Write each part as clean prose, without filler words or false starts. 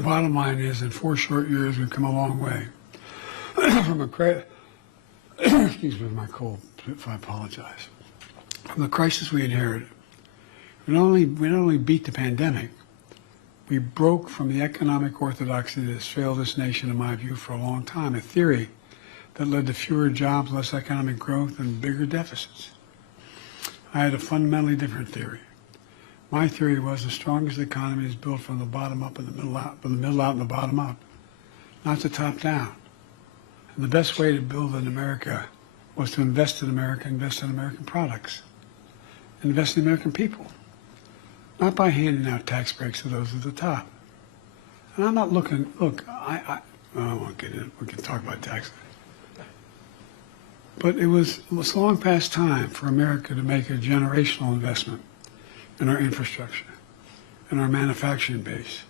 Bottom line is, in 4 short years, we've come a long way. From a excuse me, my cold, if I apologize. From the crisis we inherited, we not only beat the pandemic, we broke from the economic orthodoxy that has failed this nation, in my view, for a long time, a theory that led to fewer jobs, less economic growth, and bigger deficits. I had a fundamentally different theory. My theory was the strongest economy is built from the bottom up and the middle out, from the middle out and the bottom up, not the top down. And the best way to build in America was to invest in America, invest in American products, invest in American people, not by handing out tax breaks to those at the top. And I'm not looking, look, I don't want to get in, we can talk about taxes. But it was long past time for America to make a generational investment in our infrastructure, in our manufacturing base,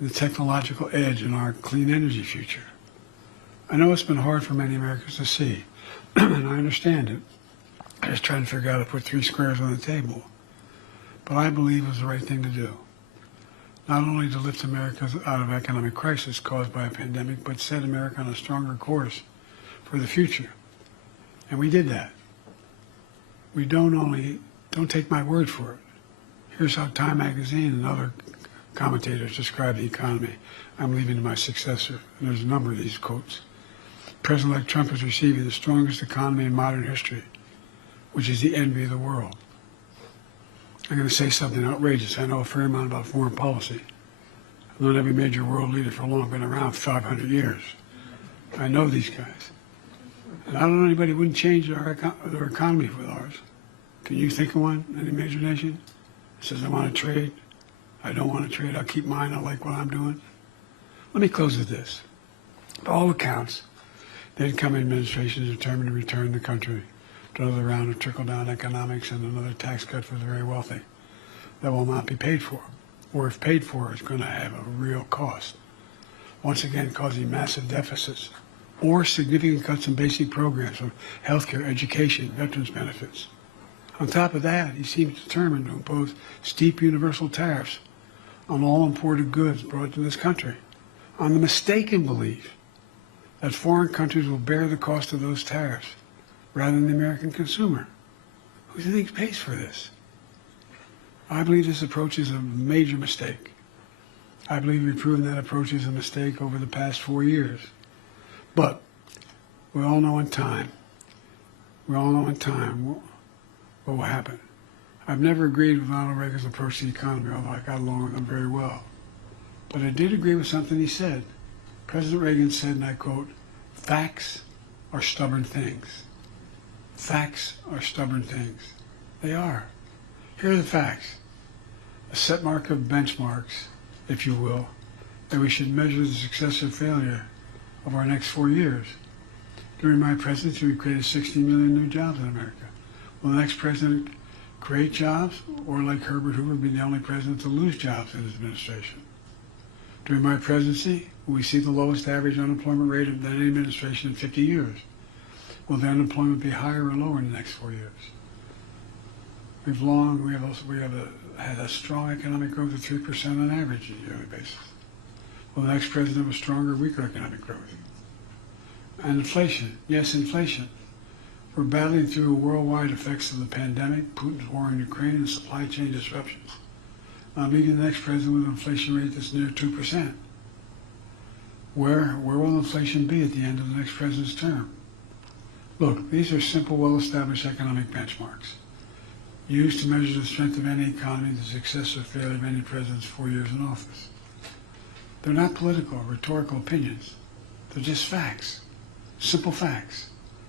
in the technological edge in our clean energy future. I know it's been hard for many Americans to see, and I understand it. I just trying to figure out how to put 3 squares on the table. But I believe it was the right thing to do. Not only to lift America out of economic crisis caused by a pandemic, but set America on a stronger course for the future. And we did that. We don't take my word for it. Here's how Time magazine and other commentators describe the economy I'm leaving to my successor. And there's a number of these quotes. President-elect Trump is receiving the strongest economy in modern history, which is the envy of the world. I'm going to say something outrageous. I know a fair amount about foreign policy. I've known every major world leader for long, been around 500 years. I know these guys. And I don't know anybody who wouldn't change their economy with ours. Can you think of one, any major nation? Says, I want to trade. I don't want to trade. I'll keep mine. I like what I'm doing. Let me close with this. By all accounts, the incoming administration is determined to return the country to another round of trickle-down economics and another tax cut for the very wealthy that will not be paid for, or if paid for, it's going to have a real cost, once again causing massive deficits or significant cuts in basic programs from healthcare, education, veterans benefits. On top of that, he seems determined to impose steep universal tariffs on all imported goods brought to this country, on the mistaken belief that foreign countries will bear the cost of those tariffs rather than the American consumer. Who do you think pays for this? I believe this approach is a major mistake. I believe we've proven that approach is a mistake over the past 4 years. But we all know in time, what will happen. I've never agreed with Ronald Reagan's approach to the economy, although I got along with him very well. But I did agree with something he said. President Reagan said, and I quote, "Facts are stubborn things." Facts are stubborn things. They are. Here are the facts. A set mark of benchmarks, if you will, that we should measure the success or failure of our next 4 years. During my presidency, we created 60 million new jobs in America. Will the next president create jobs, or like Herbert Hoover, be the only president to lose jobs in his administration? During my presidency, will we see the lowest average unemployment rate of any administration in 50 years? Will the unemployment be higher or lower in the next 4 years? We have had a strong economic growth of 3% on average on a yearly basis. Will the next president have a stronger or weaker economic growth? And inflation, yes, inflation. We're battling through the worldwide effects of the pandemic, Putin's war in Ukraine, and supply chain disruptions. I'm meeting the next president with an inflation rate that's near 2%. Where will inflation be at the end of the next president's term? Look, these are simple, well-established economic benchmarks used to measure the strength of any economy, the success or failure of any president's 4 years in office. They're not political or rhetorical opinions. They're just facts, simple facts.